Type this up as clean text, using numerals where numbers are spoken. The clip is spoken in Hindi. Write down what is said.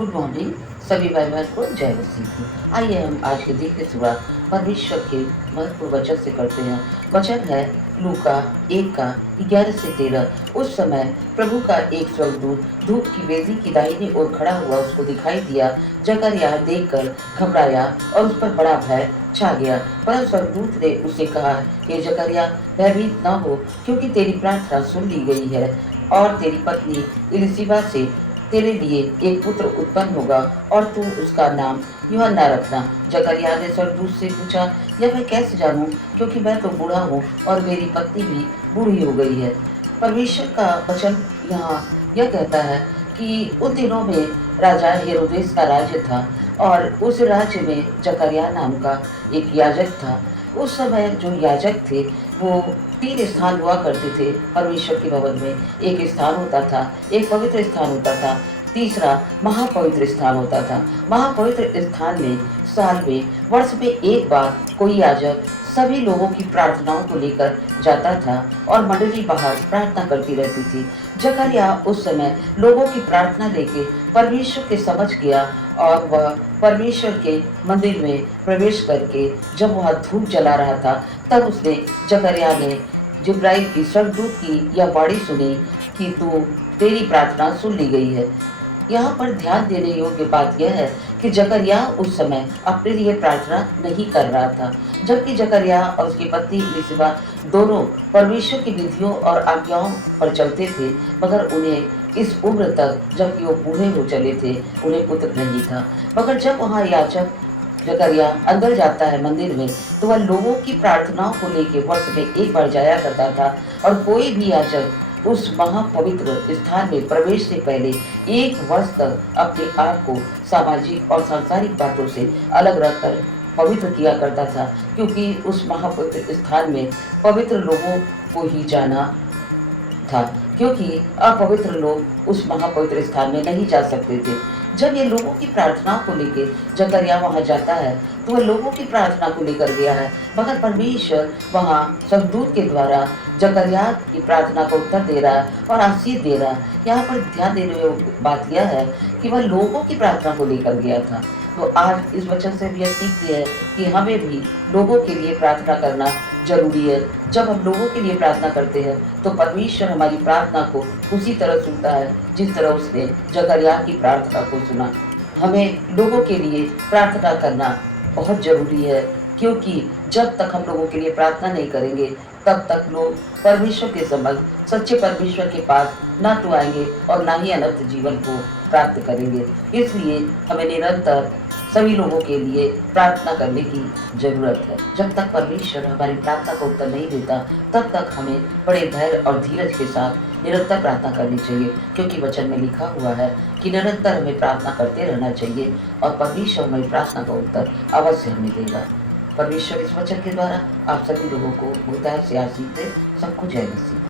गुड मॉर्निंग सभी भाई बहन को जय मसीह की। आइए हम आज के दिन की शुरुआत परमेश्वर के महत्वपूर्ण वचन से करते हैं। वचन है लूका 1 का 11 से 13। उस समय प्रभु का एक स्वर्गदूत धूप की वेदी की दाहिनी ओर खड़ा हुआ उसको दिखाई दिया। जकरयाह देखकर घबराया और उस पर बड़ा भय छा गया। पर स्वर्गदूत ने उसे कहा, हे जकरयाह, भयभीत न हो, क्योंकि तेरी प्रार्थना सुन ली गई है और तेरी पत्नी इलिशिबा से तेरे लिए एक पुत्र उत्पन्न होगा और तू उसका नाम यूहन्ना रखना। जकरयाह ने स्वर्गदूत से पूछा, यह मैं कैसे जानूं, क्योंकि मैं तो बूढ़ा हूँ और मेरी पत्नी भी बूढ़ी हो गई है। परमेश्वर का वचन यहाँ यह कहता है कि उन दिनों में राजा हेरोदेस का राज्य था और उस राज्य में जकरयाह नाम का एक याजक था। उस समय जो याजक थे वो 3 स्थान हुआ करते थे परमेश्वर के भवन में। एक स्थान होता था, एक पवित्र स्थान होता था, तीसरा महापवित्र स्थान होता था। महापवित्र स्थान में साल में वर्ष में एक बार कोई याजक सभी लोगों की प्रार्थनाओं को लेकर जाता था और मंडली बाहर प्रार्थना करती रहती थी। जकरयाह उस समय लोगों की प्रार्थना लेके परमेश्वर के समझ गया और वह परमेश्वर के मंदिर में प्रवेश करके जब वह धूप जला रहा था तब उसने जकरयाह ने जिब्राइल की स्वर्गदूत की यह वाणी सुनी कि तेरी प्रार्थना सुन ली गई है। यहाँ पर ध्यान देने योग्य बात यह है कि जकरयाह उस समय अपने लिए प्रार्थना नहीं कर रहा था, जबकि जकरयाह और उसकी पत्नी इलिशिबा दोनों परमेश्वर की विधियों और आज्ञाओं पर चलते थे, मगर उन्हें इस उम्र तक जबकि वो बूढ़े हो चले थे उन्हें पुत्र नहीं था। मगर जब वहाँ याजक जकरयाह अंदर जाता है मंदिर में तो वह लोगों की प्रार्थनाओं को लेकर वर्ष में एक बार जाया करता था और कोई भी याजक उस महापवित्र स्थान में प्रवेश से पहले 1 वर्ष तक अपने आप को सामाजिक और सांसारिक बातों से अलग रखकर पवित्र किया करता था, क्योंकि उस महापवित्र स्थान में पवित्र लोगों को ही जाना था, क्योंकि अपवित्र लोग उस महापवित्र स्थान में नहीं जा सकते थे। जब ये लोगों की प्रार्थना को लेकर जकरयाह वहां जाता है तो वह लोगों की प्रार्थना को लेकर गया है, मगर परमेश्वर वहां स्वर्गदूत के द्वारा जकरयाह की प्रार्थना को उत्तर दे रहा है और आशीष दे रहा है। यहाँ पर ध्यान देने योग्य बात यह है कि वह लोगों की प्रार्थना को लेकर गया था। तो आज इस वचन से भी यह सीखते हैं कि हमें भी लोगों के लिए प्रार्थना करना जरूरी है। जब हम लोगों के लिए प्रार्थना करते हैं तो परमेश्वर हमारी प्रार्थना को उसी तरह सुनता है जिस तरह उसने जकरयाह की प्रार्थना को सुना। हमें लोगों के लिए प्रार्थना करना बहुत जरूरी है, क्योंकि जब तक हम लोगों के लिए प्रार्थना नहीं करेंगे तब तक लोग परमेश्वर के समझ सच्चे परमेश्वर के पास ना तो आएंगे और ना ही अनंत जीवन को प्राप्त करेंगे। इसलिए हमें निरंतर सभी लोगों के लिए प्रार्थना करने की जरूरत है। जब तक परमेश्वर हमारी प्रार्थना का उत्तर नहीं देता तब तक हमें बड़े धैर्य और धीरज के साथ निरंतर प्रार्थना करनी चाहिए, क्योंकि वचन में लिखा हुआ है कि निरंतर हमें प्रार्थना करते रहना चाहिए और परमेश्वर हमारी प्रार्थना का उत्तर अवश्य हमें देगा। परमेश्वर इस वचन के द्वारा आप सभी लोगों को बहुतायत से आशीष दे। सबको जय मसीह।